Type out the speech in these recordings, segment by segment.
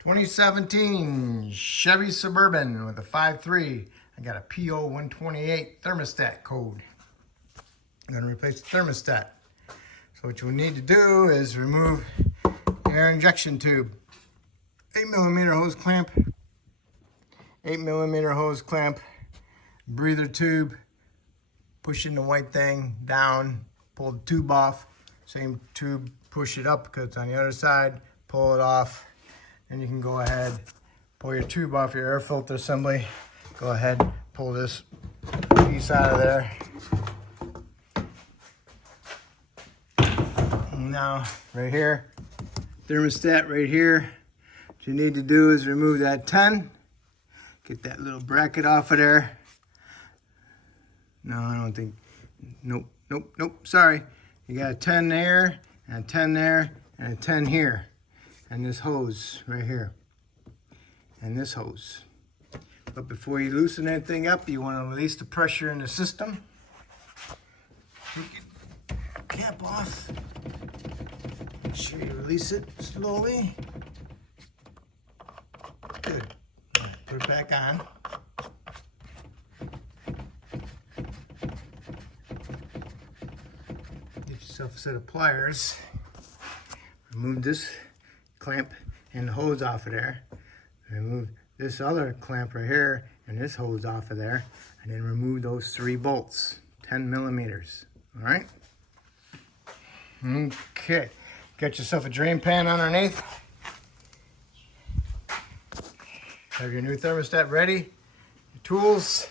2017 Chevy Suburban with a 5.3. I got a P0128 thermostat code. I'm going to replace the thermostat. So what you need to do is remove the air injection tube. 8mm hose clamp. 8mm hose clamp. Breather tube. Pushing the white thing down. Pull the tube off. Same tube, push it up because it's on the other side. Pull it off. And you can go ahead, pull your tube off your air filter assembly. Go ahead, pull this piece out of there. Now, right here, thermostat right here. What you need to do is remove that 10. Get that little bracket off of there. No, I don't think, nope, sorry. You got a 10 there, and a 10 there, and a 10 here. And this hose right here, and this hose. But before you loosen anything up, you want to release the pressure in the system. Take your cap off. Make sure you release it slowly. Good. Put it back on. Get yourself a set of pliers. Remove this clamp and the hose off of there. Remove this other clamp right here and this hose off of there, and then remove those 3 bolts, 10mm. All right. Okay. Get yourself a drain pan underneath. Have your new thermostat ready. Your tools.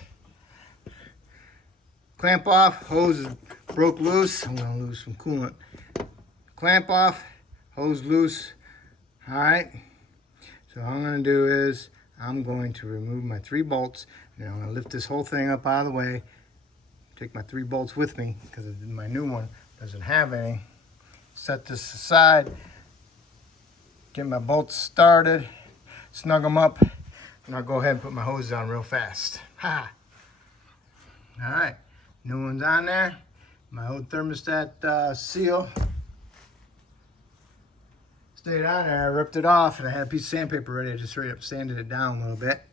Clamp off. Hose is broke loose. I'm gonna lose some coolant. Clamp off. Hose loose. All right, so what I'm going to do is I'm going to remove my 3 bolts, and I'm going to lift this whole thing up out of the way. Take my 3 bolts with me because my new one doesn't have any. Set this aside, get my bolts started, snug them up, and I'll go ahead and put my hose on real fast. Ha! All right, new one's on there. My old thermostat seal stayed on there. I ripped it off, and I had a piece of sandpaper ready. I just straight up sanded it down a little bit.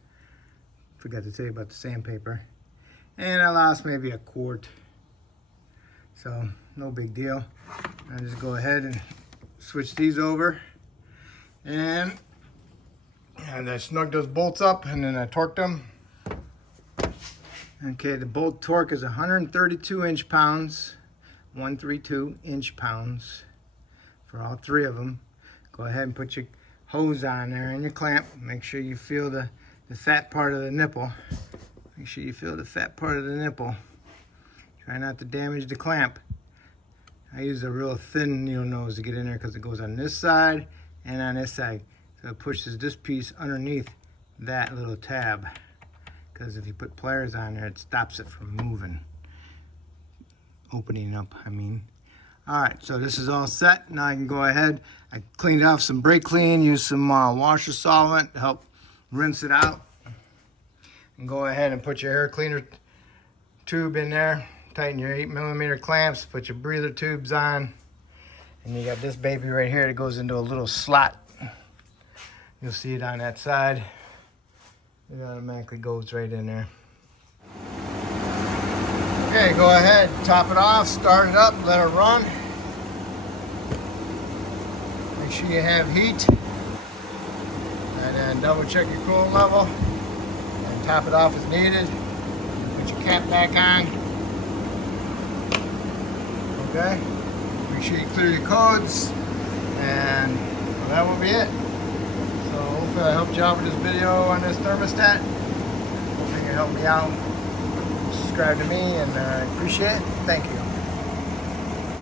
Forgot to tell you about the sandpaper. And I lost maybe a quart. So, no big deal. I just go ahead and switch these over. And I snugged those bolts up, and then I torqued them. Okay, the bolt torque is 132 inch-pounds. 132 inch-pounds for all 3 of them. Go ahead and put your hose on there and your clamp. Make sure you feel the fat part of the nipple. Make sure you feel the fat part of the nipple. Try not to damage the clamp. I use a real thin needle nose to get in there because it goes on this side and on this side. So it pushes this piece underneath that little tab. Because if you put pliers on there, it stops it from moving. Opening up, I mean. All right, so this is all set. Now I can go ahead. I cleaned off some brake clean, used some washer solvent to help rinse it out. And go ahead and put your air cleaner tube in there. Tighten your 8mm clamps, put your breather tubes on. And you got this baby right here that goes into a little slot. You'll see it on that side. It automatically goes right in there. Okay, go ahead, top it off, start it up, let it run. Make sure you have heat. And then double check your coolant level. And top it off as needed. Put your cap back on. Okay, make sure you clear your codes. And well, that will be it. So hopefully I helped you out with this video on this thermostat. Hopefully you can help me out. Subscribe to me, and I appreciate it. Thank you.